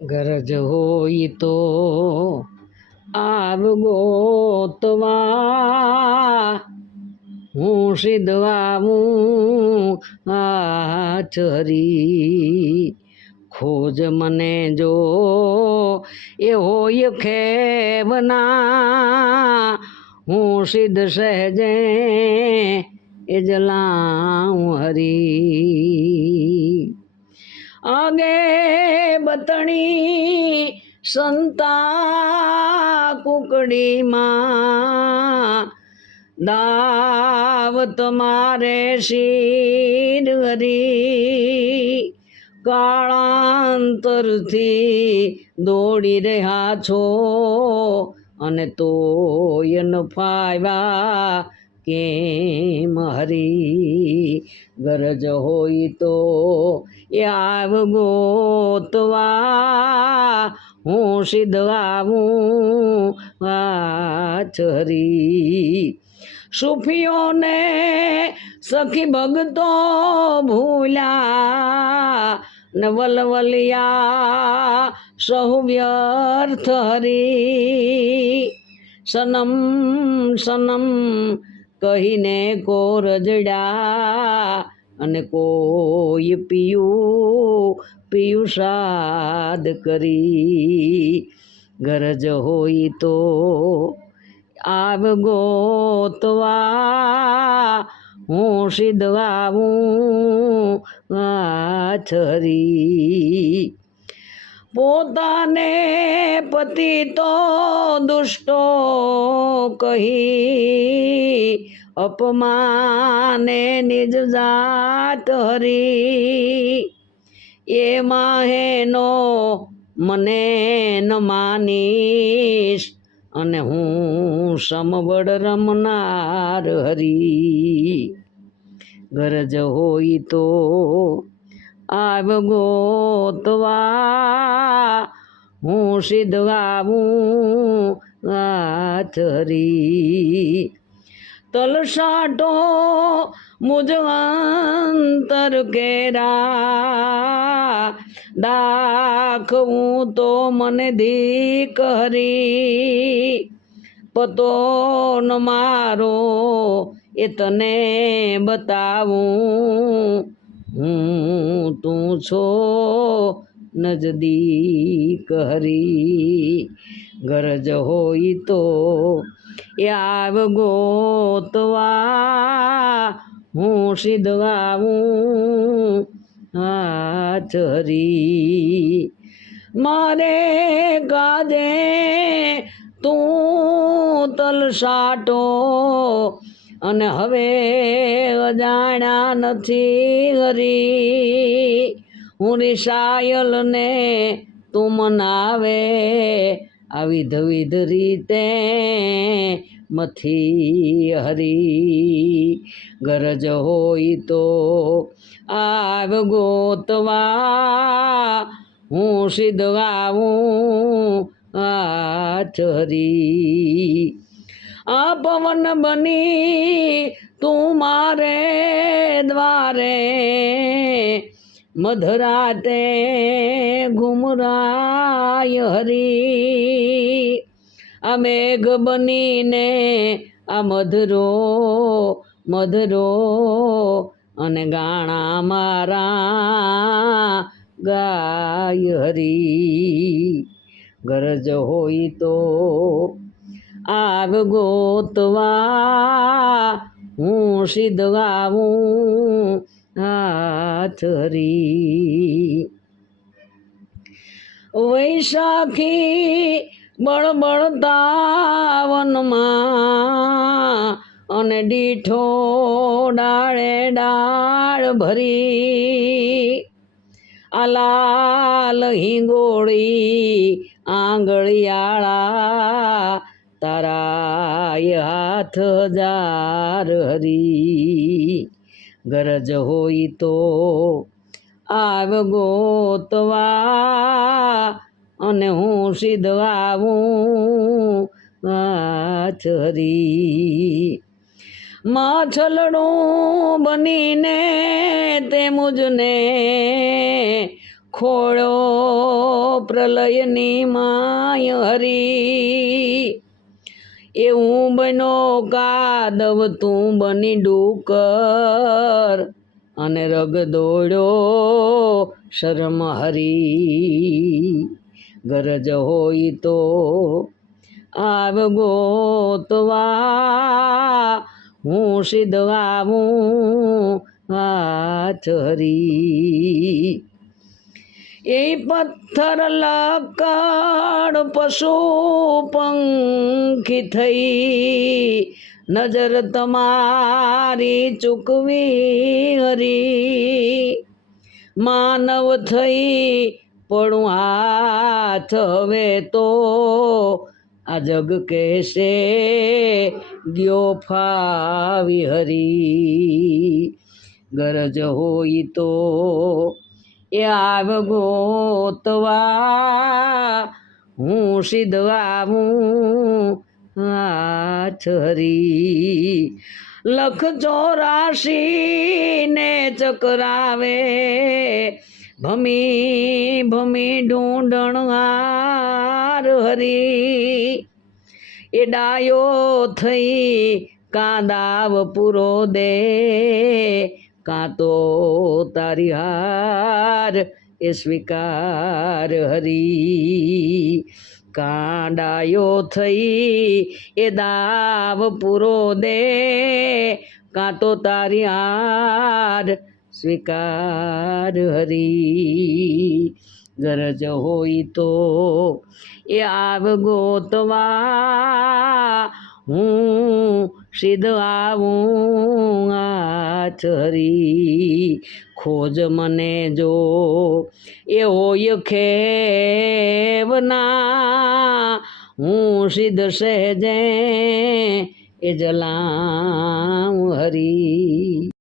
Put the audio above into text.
ગરજ હોય તો આવ ગોતવા, હું સિદ્ધવાવું આચરી. ખોજ મને જો એ હોય ખેવના, હું સિદ્ધ સહેજે એ જલાઉં હરી. આગે બતણી સંતા કુકડીમાં, દાવ તમારે શીર હરી. કાળાંતરથી દોડી રહ્યા છો અને તોય ન ફાવ્યા કેમ હરી. ગરજ હોય તો એ આવ ગોતવા, હું સિદ્ધ આવું આચરી. સુફીઓને સખી ભગતો ભૂલ્યા, ને વલવલિયા સહુ વ્યર્થ હરી. સનમ સનમ કહીને કો રજડ્યા, અને કોઈ પિયું સાદ કરી. ગરજ હોય તો આવ ગોતવા, હું સિદ્ધ આવું આચરી. પોતાને પતિ તો દુષ્ટો કહી, અપમાને નિજ જાત હરી. એ માહેનો મને ન માનીશ, અને હું સમબળ રમનાર હરી. ગરજ હોય તો આવ ગોતવા, હું સિદ્ધ આવું આચરી. તલસાટો મુજ અંતર કેરા, દાખવું તો મને ધીક હરી. પતો ન મારો એ તને બતાવું, હું તું છો નજદીક હરી. ગરજ હોય તો એ આવ ગોતવા, હું સિદ્ધ આવું આચરી. મારે કાજે તું તલસાટો, અને હવે અજાણ્યા નથી હરી. હું રિસાયલ ને તું મનાવે, આ વિધ વિધ રીતે મથી હરી. ગરજ હોય તો આવ ગોતવા, હું સિદ્ધ આવું આચરી. આ પવન બની તું મારે દ્વારે, મધરાતે ઘુમરાય હરી. આ મેઘ બનીને આ મધરો મધરો, અને ગાણા મારા ગાય હરી. ગરજ હોય તો આવ ગોતવા, હું સિદ્ધ આવું આચરી. વૈશાખી બળબળતા વનમાં, અને દીઠો ડાળે ડાળ ભરી. આ લાલ હિંગોળી આંગળિયાળા, તારાય હાથ જાર હરી. ગરજ હોય તો આવ ગોતવા, અને હું સિદ્ધ આવું આચરી. માછલડું બનીને તે મુજને ખોળ્યો પ્રલયની માય હરી એવું બનો કાદવ તું બની ડુકર અને રગ દોડ્યો શરમ હરી ગરજ હોય તો આવ ગોતવા હું સિદ્ધ આવું હાથ હરી એ પથ્થર લકડ પશુ પંખી થઈ નજર તમારી ચૂકવી હરી માનવ થઈ પડું હાથ હવે તો આ જગ કહેશે ગયો ફાવી હરી ગરજ હોય તો એ આવ ગોતવા હું સિદ્ધ આવું હાથ હરી લખ 84 ને ચકરાવે ભમી ભમી ઢૂંઢણ હાર હરી એ ડાયો થઈ કાંદાવ પૂરો દે કાં તો તારી હાર એ સ્વીકાર હરી કાંડાયો થઈ એ દાવ પૂરો દે કાં તો તારી હાર સ્વીકાર હરી ગરજ હોય તો એ આવ ગોતવા હું સિદ્ધ આવું હાથ હરી ખોજ મને જો એ હોય ખેવના હું સિદ્ધ સહેજે એ જલાઉં હરી